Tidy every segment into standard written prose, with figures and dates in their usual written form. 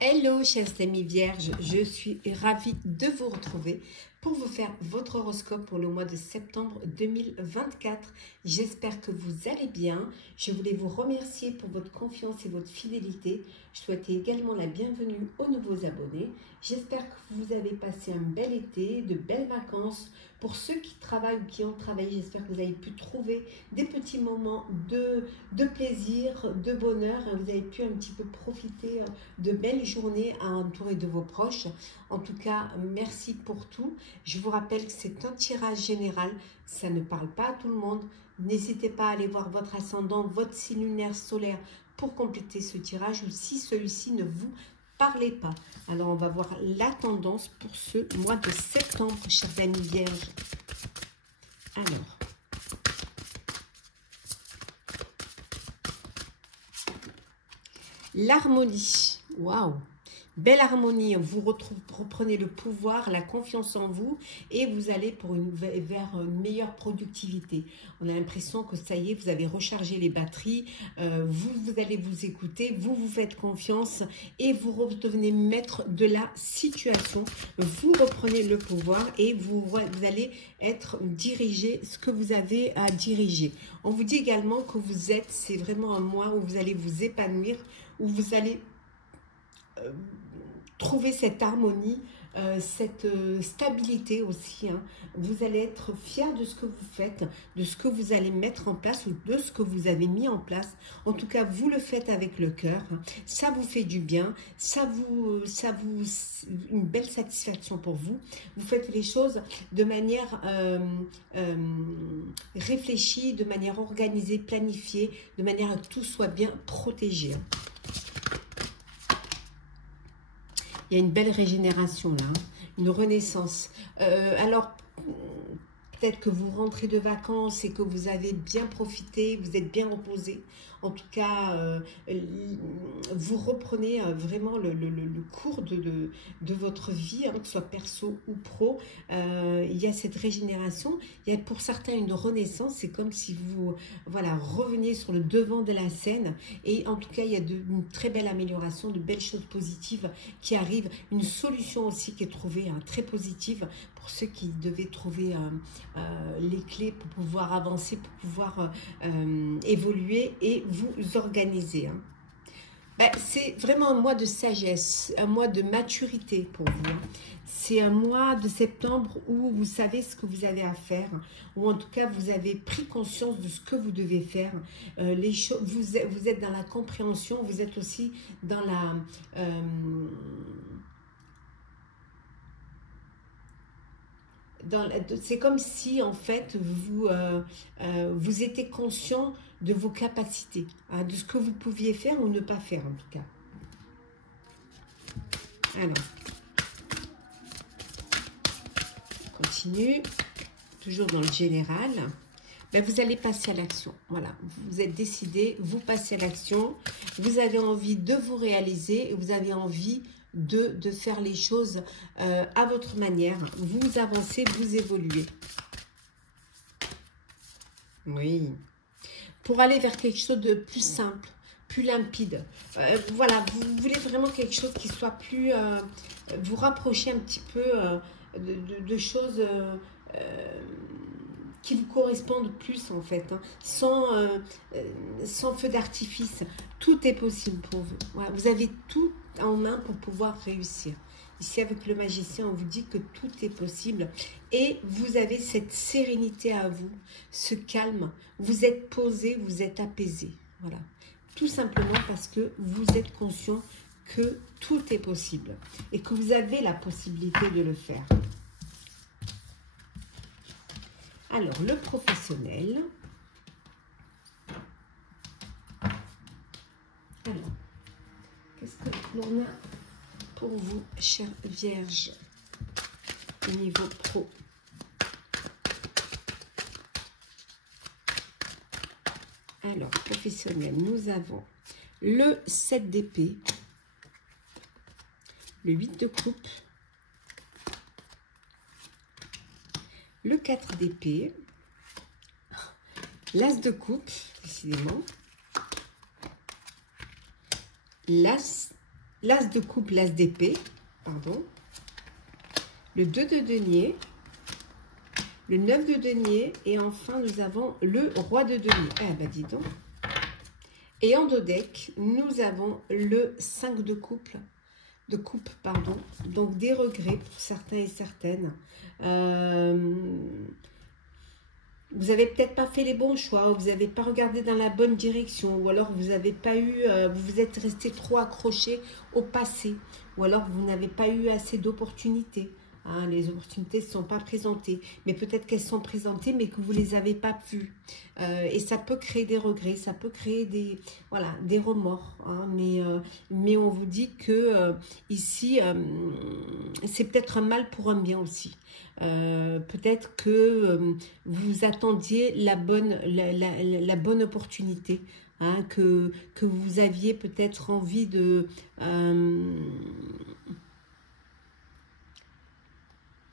Hello chers amis vierges, je suis ravie de vous retrouver pour vous faire votre horoscope pour le mois de septembre 2024. J'espère que vous allez bien. Je voulais vous remercier pour votre confiance et votre fidélité. Je souhaite également la bienvenue aux nouveaux abonnés. J'espère que vous avez passé un bel été, de belles vacances. Pour ceux qui travaillent ou qui ont travaillé, j'espère que vous avez pu trouver des petits moments de plaisir, de bonheur. Vous avez pu un petit peu profiter de belles journées à entourer de vos proches. En tout cas, merci pour tout. Je vous rappelle que c'est un tirage général. Ça ne parle pas à tout le monde. N'hésitez pas à aller voir votre ascendant, votre signe lunaire solaire pour compléter ce tirage ou si celui-ci ne vous parlez pas. Alors, on va voir la tendance pour ce mois de septembre, chers amis vierges. Alors, l'harmonie. Waouh! Belle harmonie, vous reprenez le pouvoir, la confiance en vous et vous allez vers une meilleure productivité. On a l'impression que ça y est, vous avez rechargé les batteries, vous allez vous écouter, vous faites confiance et vous redevenez maître de la situation. Vous reprenez le pouvoir et vous allez être dirigé ce que vous avez à diriger. On vous dit également que c'est vraiment un mois où vous allez vous épanouir, où vous allez trouver cette harmonie, cette stabilité aussi. Hein. Vous allez être fier de ce que vous faites, de ce que vous allez mettre en place ou de ce que vous avez mis en place. En tout cas, vous le faites avec le cœur. Hein. Ça vous fait du bien, une belle satisfaction pour vous. Vous faites les choses de manière réfléchie, de manière organisée, planifiée, de manière à que tout soit bien protégé. Hein. Il y a une belle régénération là, hein, une renaissance. Alors, peut-être que vous rentrez de vacances et que vous avez bien profité, vous êtes bien reposé. En tout cas, vous reprenez vraiment le cours de votre vie, hein, que ce soit perso ou pro. Il y a cette régénération. Il y a pour certains une renaissance. C'est comme si vous reveniez sur le devant de la scène. Et en tout cas, il y a une très belle amélioration, de belles choses positives qui arrivent. Une solution aussi qui est trouvée, hein, très positive pour ceux qui devaient trouver les clés pour pouvoir avancer, pour pouvoir évoluer et vous organiser. Hein. Ben, c'est vraiment un mois de sagesse, un mois de maturité pour vous. Hein. C'est un mois de septembre où vous savez ce que vous avez à faire, ou en tout cas vous avez pris conscience de ce que vous devez faire. Vous êtes dans la compréhension, vous êtes aussi dans la... c'est comme si en fait vous étiez conscient de vos capacités, hein, de ce que vous pouviez faire ou ne pas faire en tout cas. Alors, on continue, toujours dans le général. Ben, vous allez passer à l'action. Voilà, vous êtes décidé, vous passez à l'action. Vous avez envie de vous réaliser et vous avez envie de faire les choses à votre manière. Vous avancez, vous évoluez. Oui. Pour aller vers quelque chose de plus simple, plus limpide. Voilà, vous voulez vraiment quelque chose qui soit plus... vous rapprocher un petit peu de choses... qui vous correspondent plus en fait, hein, sans feu d'artifice. Tout est possible pour vous. Voilà, vous avez tout en main pour pouvoir réussir. Ici avec le magicien, on vous dit que tout est possible et vous avez cette sérénité à vous, ce calme. Vous êtes posé, vous êtes apaisé. Voilà, tout simplement parce que vous êtes conscient que tout est possible et que vous avez la possibilité de le faire. Alors, le professionnel. Alors, qu'est-ce que l'on a pour vous, chère Vierge, au niveau pro? Alors, professionnel, nous avons le 7 d'épée, le 8 de coupe, le 4 d'épée, l'as de coupe, décidément, l'as l'as de coupe, l'as d'épée, pardon, le 2 de denier, le 9 de denier, et enfin nous avons le roi de denier. Eh ben dis donc. Et en dos deck, nous avons le 5 de coupe, pardon. Donc des regrets pour certains et certaines. Vous n'avez peut-être pas fait les bons choix, vous n'avez pas regardé dans la bonne direction, ou alors vous n'avez pas eu, vous vous êtes resté trop accroché au passé, ou alors vous n'avez pas eu assez d'opportunités. Hein, les opportunités ne sont pas présentées, mais peut-être qu'elles sont présentées, mais que vous ne les avez pas vues. Et ça peut créer des regrets, ça peut créer des, voilà, des remords. Hein, mais on vous dit que ici, c'est peut-être un mal pour un bien aussi. Peut-être que vous attendiez la bonne opportunité. Hein, que vous aviez peut-être envie de...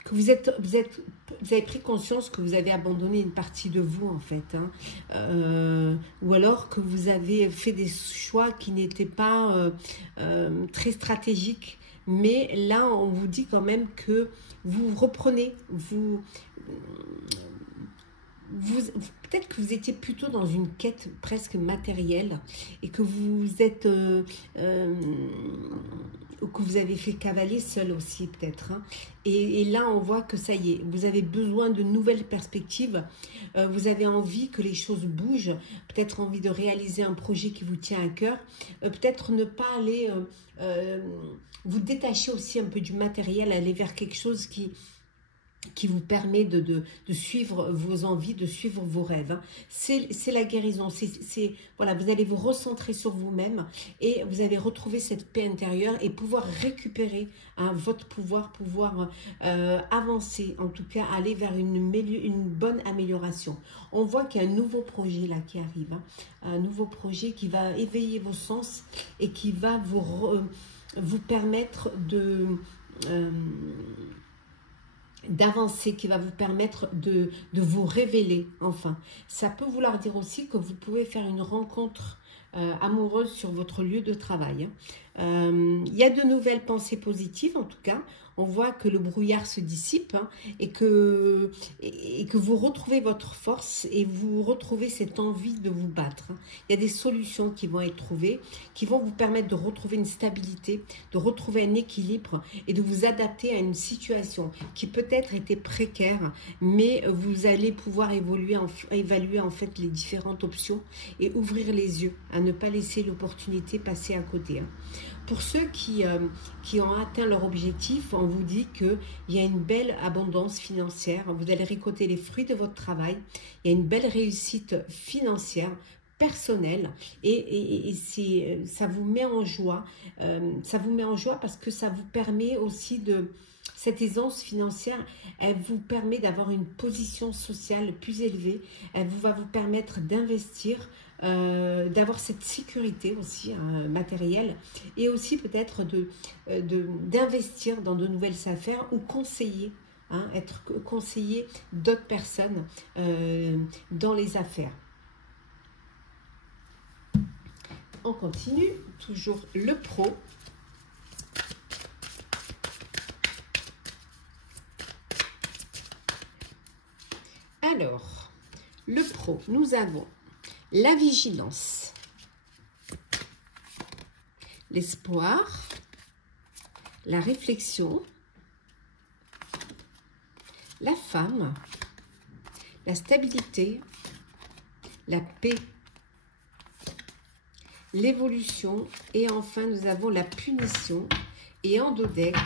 que vous avez pris conscience que vous avez abandonné une partie de vous en fait, hein. Ou alors que vous avez fait des choix qui n'étaient pas très stratégiques, mais là on vous dit quand même que vous reprenez, peut-être que vous étiez plutôt dans une quête presque matérielle et que vous êtes que vous avez fait cavaler seul aussi peut-être, hein. Et là on voit que ça y est, vous avez besoin de nouvelles perspectives, vous avez envie que les choses bougent, peut-être envie de réaliser un projet qui vous tient à cœur, peut-être ne pas aller vous détacher aussi un peu du matériel, aller vers quelque chose qui vous permet de suivre vos envies, de suivre vos rêves. Hein. C'est la guérison. Voilà, vous allez vous recentrer sur vous-même et vous allez retrouver cette paix intérieure et pouvoir récupérer votre pouvoir avancer, en tout cas aller vers une bonne amélioration. On voit qu'il y a un nouveau projet là qui arrive, hein, un nouveau projet qui va éveiller vos sens et qui va vous permettre d'avancer, qui va vous permettre de vous révéler, enfin. Ça peut vouloir dire aussi que vous pouvez faire une rencontre amoureuse sur votre lieu de travail. Il y a de nouvelles pensées positives, en tout cas. On voit que le brouillard se dissipe, hein, et que vous retrouvez votre force et vous retrouvez cette envie de vous battre. Hein. Il y a des solutions qui vont être trouvées, qui vont vous permettre de retrouver une stabilité, de retrouver un équilibre et de vous adapter à une situation qui peut-être était précaire, mais vous allez pouvoir évaluer en fait les différentes options et ouvrir les yeux, à ne pas laisser l'opportunité passer à côté. Hein. Pour ceux qui ont atteint leur objectif, on vous dit qu'il y a une belle abondance financière. Vous allez récolter les fruits de votre travail. Il y a une belle réussite financière, personnelle. Et ça vous met en joie. Ça vous met en joie parce que ça vous permet aussi de... Cette aisance financière, elle vous permet d'avoir une position sociale plus élevée. Elle va vous permettre d'investir, d'avoir cette sécurité aussi, hein, matérielle, et aussi peut-être d'investir dans de nouvelles affaires ou conseiller, hein, être conseiller d'autres personnes dans les affaires. On continue, toujours le pro. Alors, le pro, nous avons la vigilance, l'espoir, la réflexion, la femme, la stabilité, la paix, l'évolution et enfin nous avons la punition et en dos deck,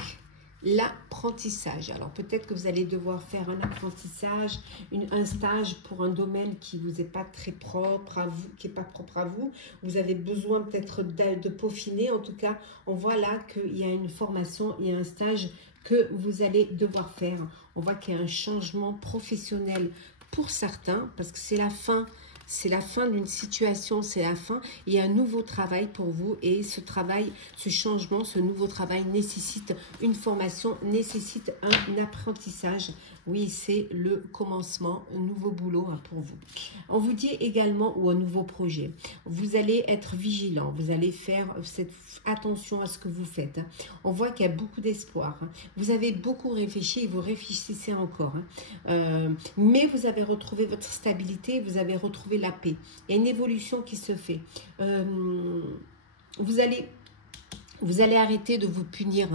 l'apprentissage. Alors peut-être que vous allez devoir faire un apprentissage, un stage pour un domaine qui vous est pas très propre à vous, qui est pas propre à vous. Vous avez besoin peut-être de peaufiner. En tout cas, on voit là qu'il y a une formation, il y a un stage que vous allez devoir faire. On voit qu'il y a un changement professionnel pour certains parce que c'est la fin. c'est la fin d'une situation, c'est la fin. Il y a un nouveau travail pour vous et ce travail, ce changement, ce nouveau travail nécessite une formation, nécessite un apprentissage. Oui, c'est le commencement, un nouveau boulot pour vous. On vous dit également, ou un nouveau projet, vous allez être vigilant, vous allez faire attention à ce que vous faites. On voit qu'il y a beaucoup d'espoir. Vous avez beaucoup réfléchi et vous réfléchissez encore. Mais vous avez retrouvé votre stabilité, vous avez retrouvé la paix. Il y a une évolution qui se fait. Vous allez arrêter de vous punir,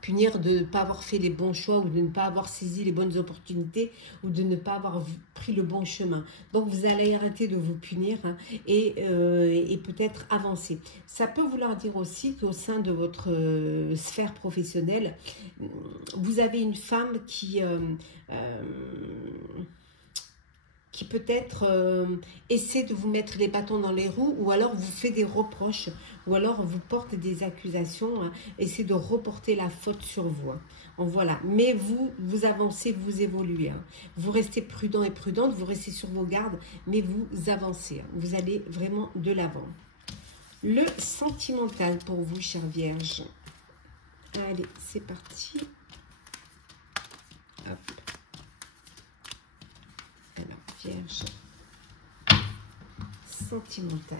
punir de ne pas avoir fait les bons choix ou de ne pas avoir saisi les bonnes opportunités ou de ne pas avoir pris le bon chemin. Donc, vous allez arrêter de vous punir et peut-être avancer. Ça peut vouloir dire aussi qu'au sein de votre sphère professionnelle, vous avez une femme qui peut-être essaie de vous mettre les bâtons dans les roues ou alors vous fait des reproches ou alors vous porte des accusations, essaie de reporter la faute sur vous. Voilà. Mais vous avancez, vous évoluez. Vous restez prudent et prudente, vous restez sur vos gardes, mais vous avancez. Vous allez vraiment de l'avant. Le sentimental pour vous, chère Vierge. Allez, c'est parti. Hop. Alors, Vierge, sentimentale.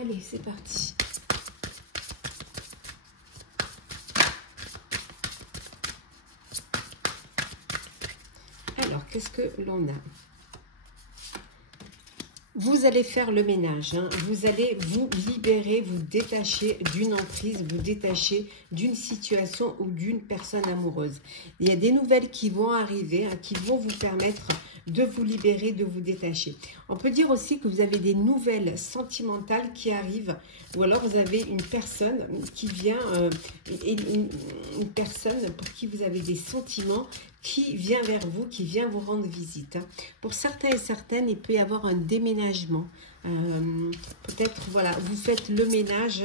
Allez, c'est parti. Alors, qu'est-ce que l'on a ? Vous allez faire le ménage, vous allez vous libérer, vous détacher d'une emprise, vous détacher d'une situation ou d'une personne amoureuse. Il y a des nouvelles qui vont arriver, qui vont vous permettre de vous libérer, de vous détacher. On peut dire aussi que vous avez des nouvelles sentimentales qui arrivent, ou alors vous avez une personne qui vient, une personne pour qui vous avez des sentiments, qui vient vers vous, qui vient vous rendre visite. Pour certains et certaines, il peut y avoir un déménagement. Peut-être, voilà, vous faites le ménage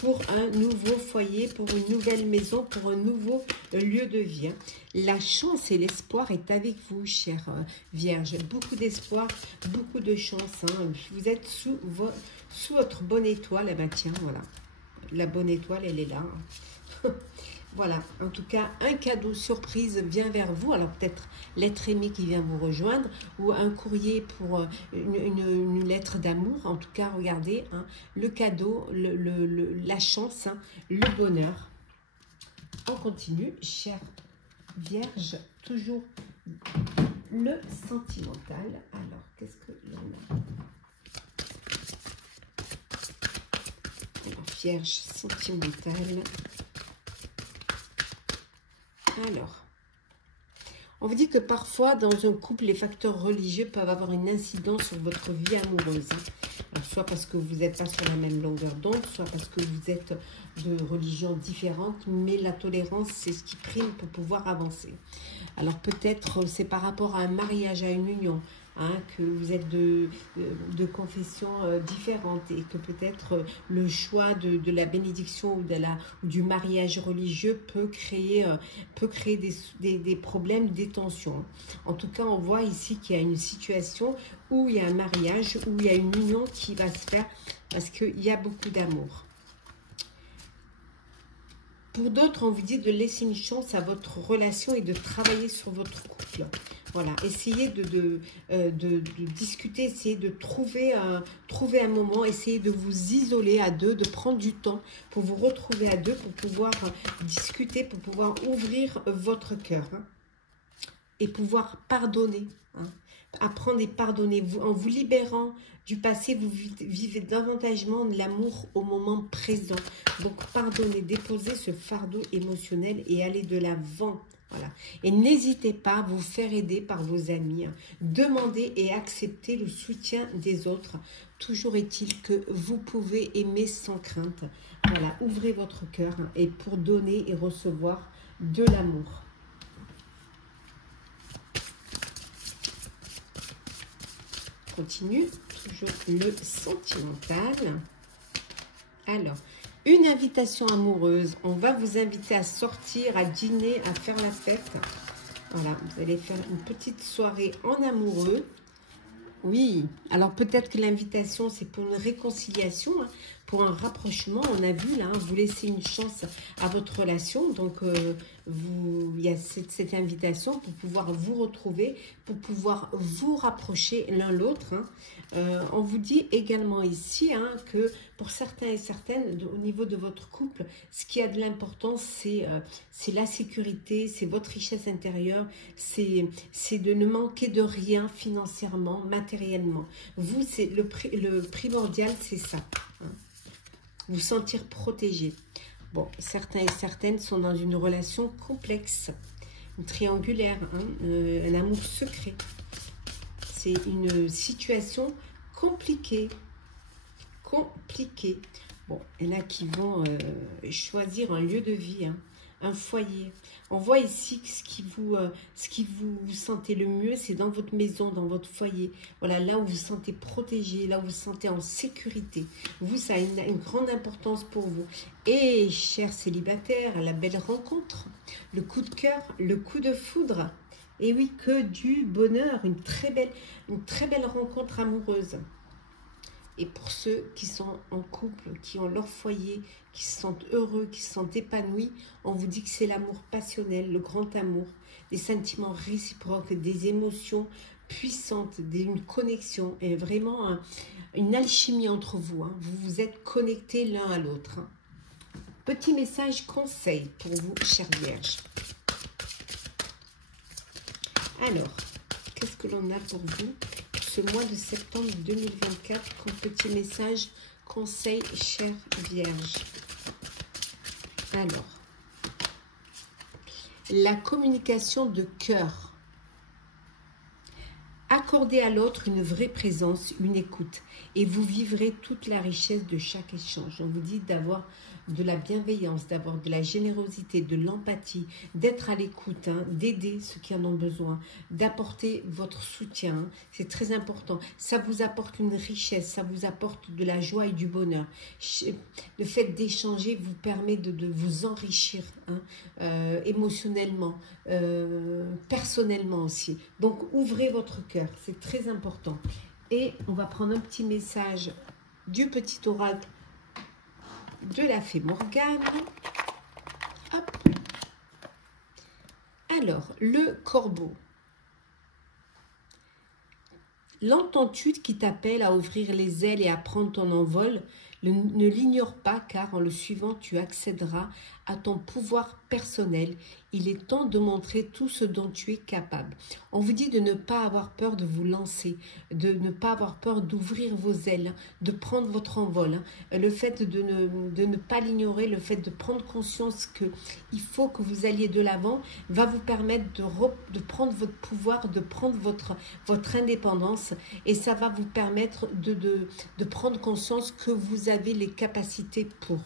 pour un nouveau foyer, pour une nouvelle maison, pour un nouveau lieu de vie. La chance et l'espoir est avec vous, chère Vierge. Beaucoup d'espoir, beaucoup de chance. Vous êtes sous votre bonne étoile. Eh ben, tiens, voilà. La bonne étoile, elle est là. Voilà, en tout cas, un cadeau surprise vient vers vous. Alors peut-être l'être aimé qui vient vous rejoindre ou un courrier pour une lettre d'amour. En tout cas, regardez, le cadeau, la chance, le bonheur. On continue, chère Vierge, toujours le sentimental. Alors, qu'est-ce que l'on a? Alors, Vierge sentimentale. Alors, on vous dit que parfois, dans un couple, les facteurs religieux peuvent avoir une incidence sur votre vie amoureuse. Alors, soit parce que vous n'êtes pas sur la même longueur d'onde, soit parce que vous êtes de religions différentes, mais la tolérance, c'est ce qui prime pour pouvoir avancer. Alors, peut-être c'est par rapport à un mariage, à une union, que vous êtes de confessions différentes et que peut-être le choix de la bénédiction ou du mariage religieux peut créer des problèmes, des tensions. En tout cas, on voit ici qu'il y a une situation où il y a un mariage, où il y a une union qui va se faire parce qu'il y a beaucoup d'amour. Pour d'autres, on vous dit de laisser une chance à votre relation et de travailler sur votre couple. Voilà, essayez de discuter, essayez de trouver un moment, essayez de vous isoler à deux, de prendre du temps pour vous retrouver à deux, pour pouvoir discuter, pour pouvoir ouvrir votre cœur et pouvoir pardonner. Apprendre et pardonner. En vous libérant du passé, vous vivez davantage de l'amour au moment présent. Donc, pardonnez, déposez ce fardeau émotionnel et allez de l'avant. Voilà. Et n'hésitez pas à vous faire aider par vos amis. Demandez et acceptez le soutien des autres. Toujours est-il que vous pouvez aimer sans crainte. Voilà, ouvrez votre cœur et pour donner et recevoir de l'amour. Continue, toujours le sentimental. Alors, Une invitation amoureuse. On va vous inviter à sortir, à dîner, à faire la fête. Voilà, vous allez faire une petite soirée en amoureux. Oui, alors peut-être que l'invitation, c'est pour une réconciliation, hein, pour un rapprochement. On a vu, là, hein, vous laissez une chance à votre relation. Donc, il y a cette invitation pour pouvoir vous retrouver, pour pouvoir vous rapprocher l'un l'autre. Hein. On vous dit également ici hein, que pour certains et certaines, au niveau de votre couple, ce qui a de l'importance, c'est la sécurité, c'est votre richesse intérieure, c'est de ne manquer de rien financièrement, matériellement. Vous, c'est le primordial, c'est ça. Hein. Vous sentir protégé. Bon, certains et certaines sont dans une relation complexe, une triangulaire, hein, un amour secret. C'est une situation compliquée. Compliquée. Bon, il y en a qui vont choisir un lieu de vie, hein, un foyer. On voit ici que ce qui vous sentez le mieux, c'est dans votre maison, dans votre foyer. Voilà, là où vous vous sentez protégé, là où vous vous sentez en sécurité. Vous, ça a une grande importance pour vous. Et, chers célibataires, la belle rencontre, le coup de cœur, le coup de foudre. Et oui, que du bonheur, une très belle rencontre amoureuse. Et pour ceux qui sont en couple, qui ont leur foyer, qui se sentent heureux, qui se sentent épanouis, on vous dit que c'est l'amour passionnel, le grand amour, des sentiments réciproques, des émotions puissantes, une connexion et vraiment une alchimie entre vous. Hein. Vous vous êtes connectés l'un à l'autre. Hein. Petit message conseil pour vous, chères vierges. Alors, qu'est-ce que l'on a pour vous ce mois de septembre 2024 comme petit message conseil, chère Vierge? Alors, la communication de cœur. Accordez à l'autre une vraie présence, une écoute, et vous vivrez toute la richesse de chaque échange. On vous dit d'avoir de la bienveillance, d'avoir de la générosité, de l'empathie, d'être à l'écoute, hein, d'aider ceux qui en ont besoin, d'apporter votre soutien. Hein, c'est très important. Ça vous apporte une richesse, ça vous apporte de la joie et du bonheur. Le fait d'échanger vous permet de vous enrichir hein, émotionnellement, personnellement aussi. Donc, ouvrez votre cœur, c'est très important. Et on va prendre un petit message du petit oracle de la fée Morgane. Hop. Alors, le corbeau. L'entends-tu qui t'appelle à ouvrir les ailes et à prendre ton envol? Ne l'ignore pas, car en le suivant, tu accéderas à ton pouvoir personnel. Il est temps de montrer tout ce dont tu es capable. On vous dit de ne pas avoir peur de vous lancer, de ne pas avoir peur d'ouvrir vos ailes, de prendre votre envol. Le fait de ne pas l'ignorer, le fait de prendre conscience qu'il faut que vous alliez de l'avant, va vous permettre de prendre votre pouvoir, de prendre votre indépendance, et ça va vous permettre de prendre conscience que vous avez les capacités pour.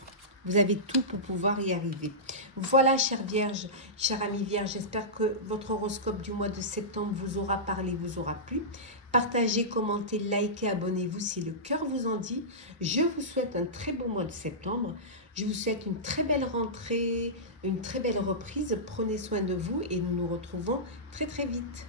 Vous avez tout pour pouvoir y arriver. Voilà, chère Vierge, chère amie Vierge, j'espère que votre horoscope du mois de septembre vous aura parlé, vous aura plu. Partagez, commentez, likez, abonnez-vous si le cœur vous en dit. Je vous souhaite un très beau mois de septembre. Je vous souhaite une très belle rentrée, une très belle reprise. Prenez soin de vous et nous nous retrouvons très très vite.